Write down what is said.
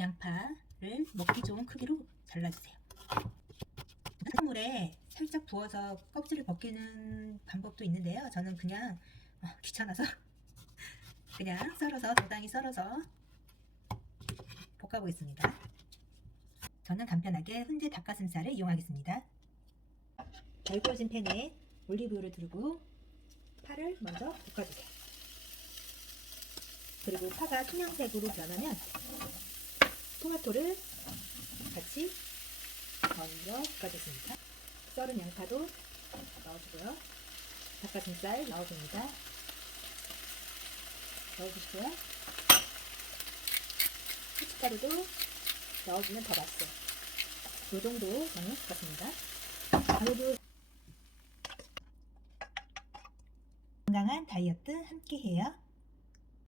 양파를 먹기 좋은 크기로 잘라주세요. 물에 살짝 부어서 껍질을 벗기는 방법도 있는데요. 저는 그냥 어, 귀찮아서 그냥 썰어서 적당히 썰어서 볶아보겠습니다. 저는 간편하게 훈제 닭가슴살을 이용하겠습니다. 잘 구워진 팬에 올리브유를 두르고 파를 먼저 볶아주세요. 그리고 파가 투명색으로 변하면 토마토를 같이 먼저 볶아주습니다. 썰은 양파도 넣어주고요. 닭가슴살 넣어줍니다. 넣어주시고요. 후춧가루도 넣어주면 더 맛있어요. 이 정도 저는 볶았습니다. 아무도 건강한 다이어트 함께 해요.